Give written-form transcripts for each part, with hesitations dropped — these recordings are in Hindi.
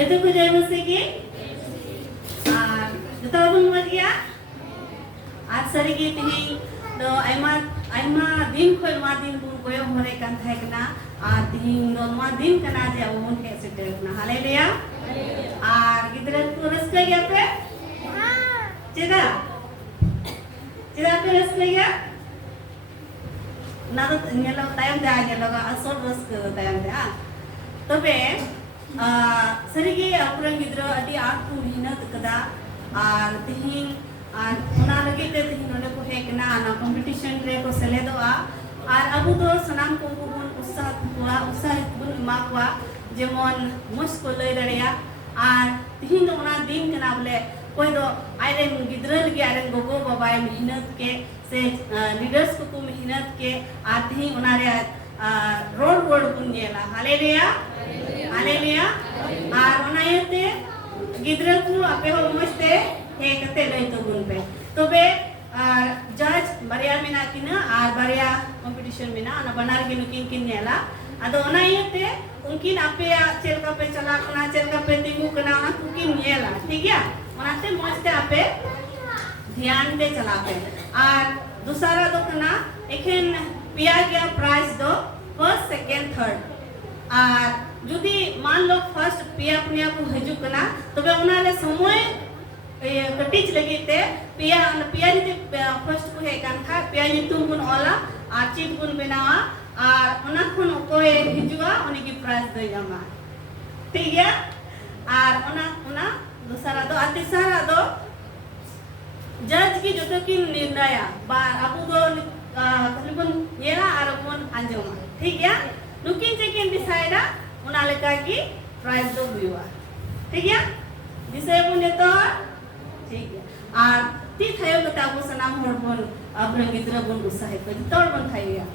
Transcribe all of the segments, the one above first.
जते को जय मसीह की और जतो बन मरिया आज सरी की तिही दो आइमा दिन खोय मा दिन बुन कोयो होरे कान थाय कना और तिही दो मा दिन कना जे अब बुन हे सेटे कना हालेलुया और गिदरा को रस्का गया पे चेदा चेदा पे रस्का गया ना तो nyelo tayam da nyelo ga asol raska tayam da tobe sarigi apurang gidra adi aku hinat kada ar tihin ar ona lagi te tihin nole ko hekna ana competition re ko seledoa ar abu do sanam ko bun usah bun makwa jemon mos ko lay dareya ar tihin do ona din kana bole koi do airen gidra lagi airen gogo babay mehnat ke से लीडर्स को मेहनत के आते ही उनारे रोड रोड पुण्यला हालेलुया हालेलुया और उनायते गिद्रा को आपे हो मस्ते हे कते लई तो गुन पे तो बे जज बरिया मेना किना और बरिया कंपटीशन मेना ना बनार के नुकिन किनेला अदो उनायते उनकिन आपे चेलका पे चला कना चेलका पे तिंगु कना ना कुकिन नेला ठीक है उनाते मस्ते आपे ध्यान दे चला पे और दूसरा दो कना एखन पिया गया प्राइस दो फर्स्ट सेकंड थर्ड और जुदी मान लो फर्स्ट पिया पुनिया को हजू कना तबे उनारे समय कटिच लगिते पिया जति फर्स्ट को हे कान था पिया नितुम गुन ओला और चीज गुन बनावा और उना खुन कोए हिजुआ उनी की प्राइस दे जामा ठीक है और उना दूसरा दो और तीसरा दो जज की जो की निर्णय अब कलिबन येला आरबन आंजमा ठीक है नुकिन चेकिन डिसाइडा उना लेका की प्राइस दो हुआ ठीक है दिसे बुने तो ठीक है और ती थायो कता को सनाम हरबन अब गिद्रा बन उसाहे को तोड़ बन थाइया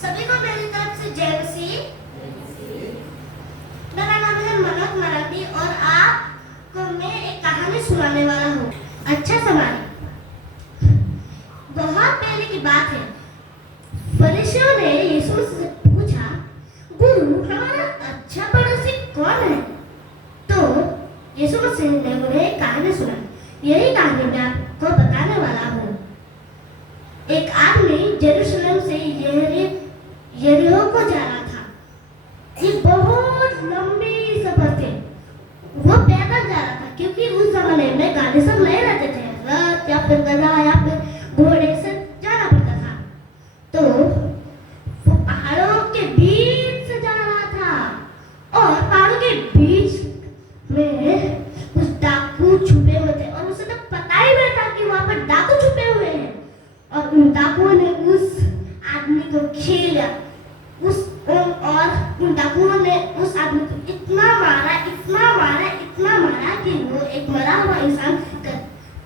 सभी को मेरी तरफ से जय मसीह। मेरा नाम है मनोज मराठी और आपको मैं एक कहानी सुनाने वाला हूँ। अच्छा समारी। बहुत पहले की बात है, फरीसियों ने यीशु से पूछा, गुरु हमारा अच्छा पड़ोसी कौन है? तो यीशु मसीह ने उन्हें कहानी सुनाई। यही कहानी मैं आपको बताने वाला हूँ। एक आदमी जेरूसलम से यरीहो को जा रहा था। ये बहुत लंबी सफर थे। वो पैदल जा रहा था क्योंकि उस जमाने में गाड़ी सब नहीं रहते थे। रथ या फिर गधा या फिर घोड़े से जाना पड़ता था। तो वो पहाड़ों के बीच से जा रहा था और पहाड़ों के बीच में कुछ डाकू छुपे हुए थे और उसे तो पता ही नहीं था कि वहां पर डाकू छुपे हुए हैं। और उन डाकुओं ने उस आदमी को खेल लिया। और उन डाकुओं ने उस आदमी को इतना मारा कि वो एक मरा हुआ इंसान की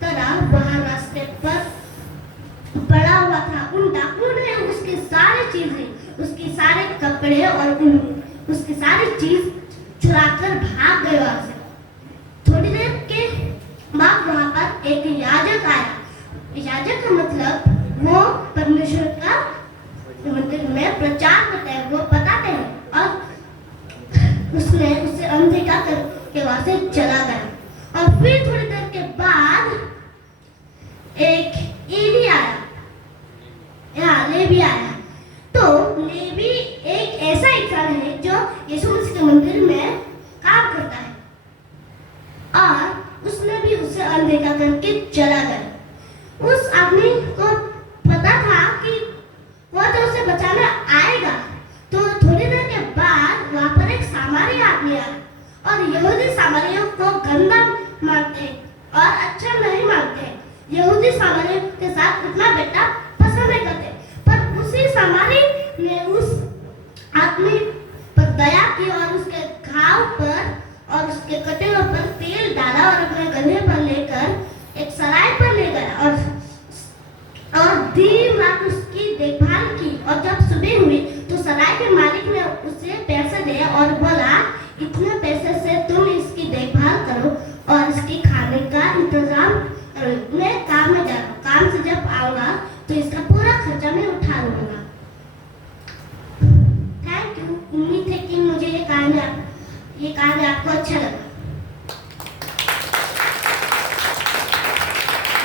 तरह वहां रास्ते पर पड़ा हुआ था। उन डाकुओं ने उसकी सारी चीजें, उसके सारे कपड़े और उसकी सारी चीज चुराकर भाग गए वहां से। थोड़ी देर के बाद वहां पर एक याजक आया। याजक का मतलब वो परमेश्वर का मंदिर में प्रचार करते हैं, वो बताते हैं। और उसने उससे अनदेखा करके वहां से चला गया। और फिर थोड़ी देर के बाद एक लेवी आया। तो लेवी एक ऐसा इंसान है जो यीशु मसीह के मंदिर में काम करता है। और उसने भी उससे अनदेखा करके चला गया। उस आदमी को पता था कि वो तो उसे बचाने आएगा। तो थोड़ी देर के बाद वहां पर एक सामरी आदमी आया। और यहूदी सामरियों को गंदा मानते और अच्छा नहीं मानते। यहूदी सामरियों के साथ उतना बैठना पसंद नहीं करते। पर उसी सामरी ने उस आदमी पर दया की और उसके घाव पर और उसके कटे हुए पर तेल डाला और अपने गधे पर लेकर एक सराय पर ले गया और दिन रात उसकी देखभाल की। और जब सुबह हुई तो सराय के मालिक ने उसे पैसे दिए और बोला, इतने पैसे से तुम इसकी देखभाल करो और इसके खाने का इंतजाम करो। मैं काम में जा रहा हूँ, काम से जब आऊंगा तो इसका पूरा खर्चा मैं उठा लूंगा। Thank you. उम्मीद है कि मुझे ये कहानी आपको अच्छा लगा।